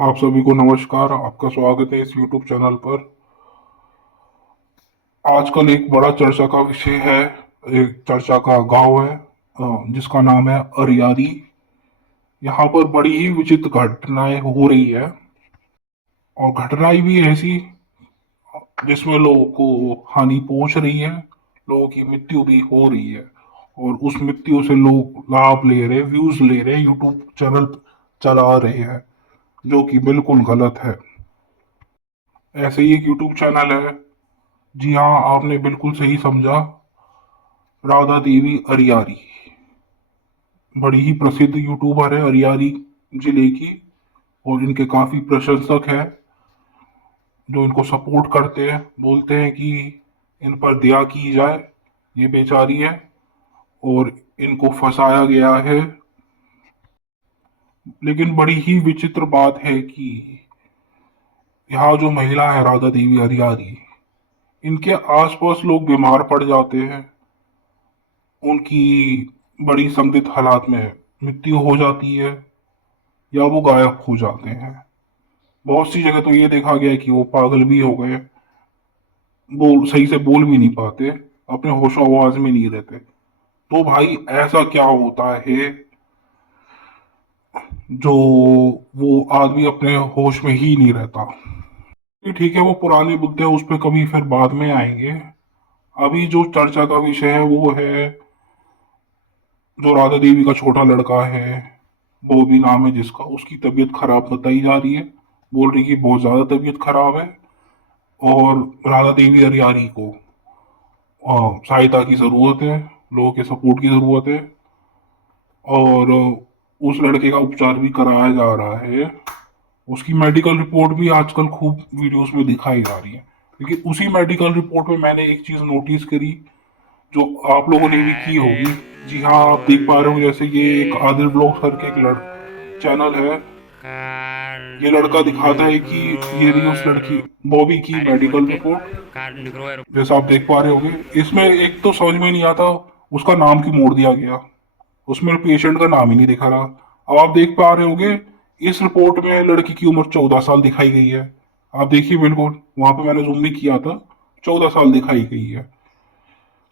आप सभी को नमस्कार। आपका स्वागत है इस YouTube चैनल पर। आजकल एक बड़ा चर्चा का विषय है, एक चर्चा का गांव है जिसका नाम है अरियारी। यहाँ पर बड़ी ही विचित्र घटनाएं हो रही है और घटनाएं भी ऐसी जिसमें लोगों को हानि पहुंच रही है, लोगों की मृत्यु भी हो रही है और उस मृत्यु से लोग लाभ ले रहे, व्यूज ले रहे, यूट्यूब चैनल चला रहे हैं, जो कि बिल्कुल गलत है। ऐसे ही एक यूट्यूब चैनल है, जी हाँ आपने बिल्कुल सही समझा, राधा देवी अरियारी। बड़ी ही प्रसिद्ध यूट्यूबर है अरियारी जिले की और इनके काफी प्रशंसक हैं जो इनको सपोर्ट करते हैं, बोलते हैं कि इन पर दया की जाए, ये बेचारी है और इनको फंसाया गया है। लेकिन बड़ी ही विचित्र बात है कि यहाँ जो महिला है राधा देवी अरियारी, इनके आसपास लोग बीमार पड़ जाते हैं, उनकी बड़ी संदिग्ध हालात में मृत्यु हो जाती है या वो गायब हो जाते हैं। बहुत सी जगह तो ये देखा गया है कि वो पागल भी हो गए, बोल सही से बोल भी नहीं पाते, अपने होशो आवाज में नहीं रहते। तो भाई ऐसा क्या होता है जो वो आदमी अपने होश में ही नहीं रहता। ये ठीक है, वो पुराने मुद्दे उस पर कभी फिर बाद में आएंगे। अभी जो चर्चा का विषय है वो है जो राधा देवी का छोटा लड़का है, वो भी नाम है जिसका, उसकी तबीयत खराब बताई जा रही है, बोल रही कि बहुत ज्यादा तबीयत खराब है और राधा देवी हरियारी को सहायता की जरूरत है, लोगों के सपोर्ट की जरूरत है और उस लड़के का उपचार भी कराया जा रहा है। उसकी मेडिकल रिपोर्ट भी आजकल खूब वीडियोस में दिखाई जा रही है। लेकिन उसी मेडिकल रिपोर्ट में मैंने एक चीज नोटिस करी जो आप लोगों ने भी की होगी। जी हाँ, आप देख पा रहे हो, जैसे ये एक आदिल ब्लॉग करके एक चैनल है, ये लड़का दिखाता है कि ये रही उस लड़की बॉबी की मेडिकल रिपोर्ट, जैसा आप देख पा रहे होगे। इसमें एक तो समझ में नहीं आता, उसका नाम क्यों मोड़ दिया गया, उसमें पेशेंट का नाम ही नहीं दिखा रहा। अब आप देख पा रहे होगे इस रिपोर्ट में लड़की की उम्र 14 साल दिखाई गई है। आप देखिए, बिल्कुल वहां पे मैंने जूम भी किया था, 14 साल दिखाई गई है।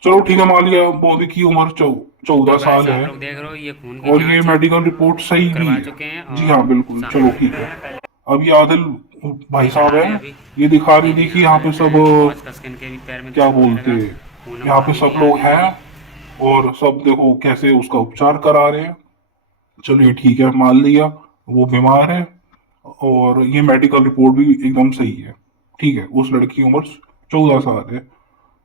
चलो ठीक है, मान लिया बॉबी की उम्र चौदह तो गाइस साल आप है लोग देख रहे हो ये खून की और ये जांच मेडिकल रिपोर्ट सही भी करवा है। चुके हैं जी और हाँ बिल्कुल, चलो ठीक है। अब ये आदिल भाई दिखा साहब रहे है, हैं अभी। ये दिखा रही, ये भी देखिए यहाँ यहाँ पे पे सब पहुंच कस के इनके भी पैर में क्या दर्द होने बोलते, लगा। पूनम यहाँ पे भाभी सब भी आ लोग गई हैं अभी। और सब देखो कैसे उसका उपचार करा रहे हैं। चलिए ठीक है, मान लिया वो बीमार है और ये मेडिकल रिपोर्ट भी एकदम सही है। ठीक है, उस लड़की की उम्र 14 साल है।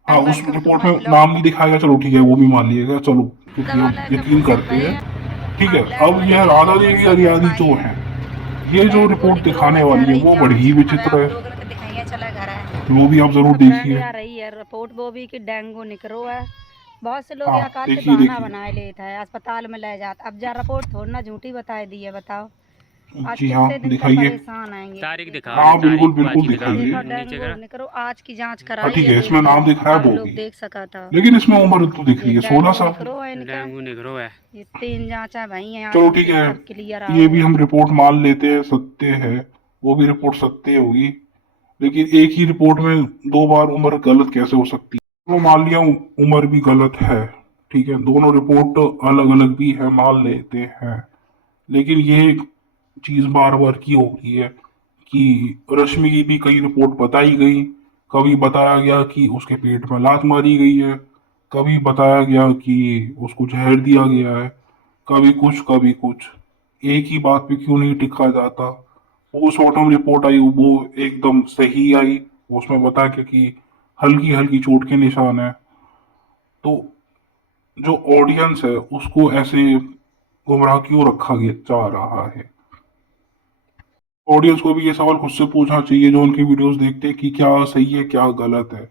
हाँ, एंड उस वेलकम टू रिपोर्ट माय में नाम ब्लॉग। नहीं दिखाएगा, चलो ठीक है वो भी मान लिएगा, चलो क्योंकि दवा हम लेकर यकीन पोषण करते भरे हैं। हैं। ठीक है, आउटलेट अब वाले यह नीचे राधा ऊपर देवी सब हरियाणी लिखवाई जो है। है, ये जो पेट को रिपोर्ट निकरो दिखाने है, कह वाली है रही वो बड़ी जांच ही खराब, विचित्र है। लोग ने दिखाइए चला घर है। वो भी आप जरूर मेरा फ्रेंड देखिए। आ रही है, रिपोर्ट बॉबी की डेंगू निकरो है। बहुत से लोग हाँ यहाँ खाते देखिए बहाना देखिए। बनाए लेता है, अस्पताल में ले जाता। अब जा रिपोर्ट थोड़ी ना झूठी बताए दी है, बताओ। आज जी हाँ कितने दिन से दिखाइए। परेशान आएंगे। तारीख देखो, दिखाओ, जो हाँ बिल्कुल तारीख बिल्कुल बाकी दिखाओ दिखाइए। देखो नीचे डेंगू करा। निकरो, आज की जांच हाँ कराई ठीक है, है, देख इसमें लो। नाम दिख रहा है आप लोग बॉबी, देख सका था। लेकिन इसमें उम्र तो दिख रही ये है सोलह डेंगू साल निकरो है इनका। डेंगू निकरो है। ये 3 जांचा भाई हैं, आज चलो ठीक इनकी है, सब क्लियर ये भी आओ। हम रिपोर्ट मान लेते हैं सत्य है, वो भी रिपोर्ट सत्य होगी। लेकिन एक ही रिपोर्ट में दो बार उम्र गलत कैसे हो सकती है? वो मान लिया उम्र भी गलत है, ठीक है, दोनों रिपोर्ट अलग अलग भी है, मान लेते हैं। लेकिन ये चीज बार बार की हो रही है कि रश्मि की भी कई रिपोर्ट बताई गई। कभी बताया गया कि उसके पेट में लात मारी गई है, कभी बताया गया कि उसको जहर दिया गया है, कभी कुछ कभी कुछ। एक ही बात पे क्यों नहीं टिका जाता? पोस्टमार्टम रिपोर्ट आई वो एकदम सही आई, उसमें बताया कि हल्की हल्की चोट के निशान है। तो जो ऑडियंस है उसको ऐसे गुमराह क्यों रखा गया जा रहा है? ऑडियंस को भी ये सवाल खुद से पूछना चाहिए जो उनकी वीडियोस देखते हैं कि क्या सही है क्या गलत है।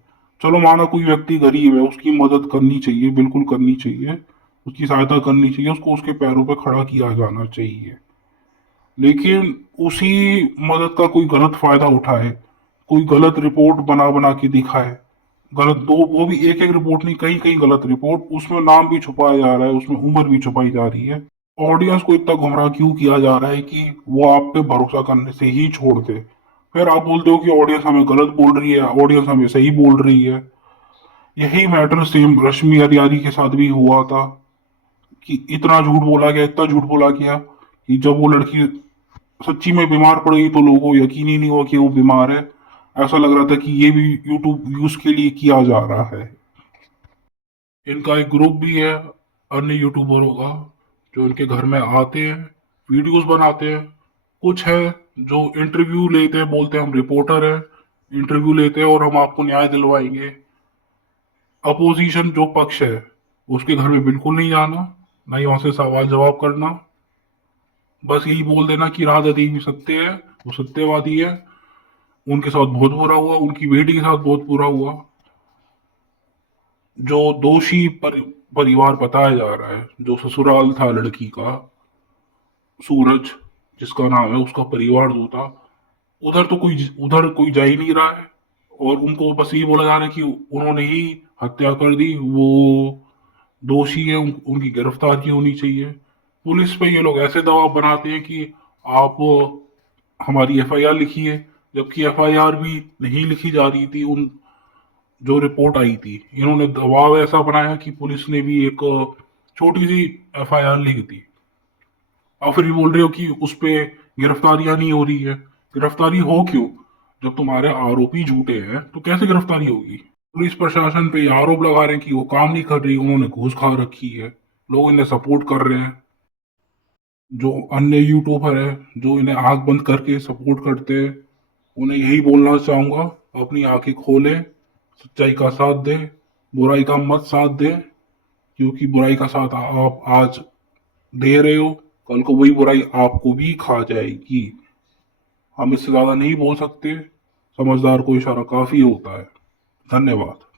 चलो माना कोई व्यक्ति गरीब है, उसकी मदद करनी चाहिए, बिल्कुल करनी चाहिए, उसकी सहायता करनी चाहिए, उसको उसके पैरों पे खड़ा किया जाना चाहिए। लेकिन उसी मदद का कोई गलत फायदा उठाए, कोई गलत रिपोर्ट बना बना के दिखाए, गलत दो, वो भी एक एक रिपोर्ट नहीं, कई कई गलत रिपोर्ट, उसमें नाम भी छुपाया जा रहा है, उसमें उम्र भी छुपाई जा रही है। ऑडियंस को इतना गुमराह क्यों किया जा रहा है कि वो आप पे भरोसा करने से ही छोड़ दे। फिर आप बोलते हो कि ऑडियंस हमें गलत बोल रही है, ऑडियंस हमें सही बोल रही है। यही मैटर सेम रश्मि हरियारी के साथ भी हुआ था कि इतना झूठ बोला गया, इतना झूठ बोला गया कि जब वो लड़की सच्ची में बीमार पड़ गई तो लोगों को यकीन ही नहीं हुआ कि वो बीमार है। ऐसा लग रहा था कि ये भी यूट्यूब व्यूज के लिए किया जा रहा है। इनका एक ग्रुप भी है अन्य यूट्यूबरों का, जो इनके घर में आते हैं, वीडियोस बनाते हैं। कुछ है जो इंटरव्यू लेते हैं, बोलते हैं हम रिपोर्टर हैं, इंटरव्यू लेते हैं और हम आपको न्याय दिलवाएंगे। अपोजिशन जो पक्ष है उसके घर में बिल्कुल नहीं जाना, ना ही वहां से सवाल जवाब करना। बस यही बोल देना कि राधा देवी सत्य है, वो सत्यवादी है, उनके साथ बहुत बुरा हुआ, उनकी बेटी के साथ बहुत बुरा हुआ। जो दोषी परिवार बताया जा रहा है, जो ससुराल था लड़की का, सूरज जिसका नाम है, उसका परिवार जो था, उधर कोई जा ही नहीं रहा है। और उनको बस ये बोला जा रहा है कि उन्होंने ही हत्या कर दी, वो दोषी है, उनकी गिरफ्तारी होनी चाहिए। पुलिस पे ये लोग ऐसे दबाव बनाते हैं कि आप हमारी एफआईआर लिखिए, जबकि एफआईआर भी नहीं लिखी जा रही थी। उन जो रिपोर्ट आई थी, इन्होंने दबाव ऐसा बनाया कि पुलिस ने भी एक छोटी सी एफआईआर लिख दी। आप फिर भी बोल रहे हो कि उस पे गिरफ्तारियां नहीं हो रही है। गिरफ्तारी हो क्यों? जब तुम्हारे आरोपी झूठे हैं तो कैसे गिरफ्तारी होगी? पुलिस प्रशासन पे ये आरोप लगा रहे हैं कि वो काम नहीं कर रही, उन्होंने घूस खा रखी है, लोग इन्हें सपोर्ट कर रहे हैं। जो अन्य यूट्यूबर है जो इन्हें आंख बंद करके सपोर्ट करते हैं, उन्हें यही बोलना चाहूंगा, अपनी आंखें खोले, सच्चाई का साथ दे, बुराई का मत साथ दे। क्योंकि बुराई का साथ आप आज दे रहे हो, कल को वही बुराई आपको भी खा जाएगी। हम इससे ज्यादा नहीं बोल सकते, समझदार को इशारा काफी होता है। धन्यवाद।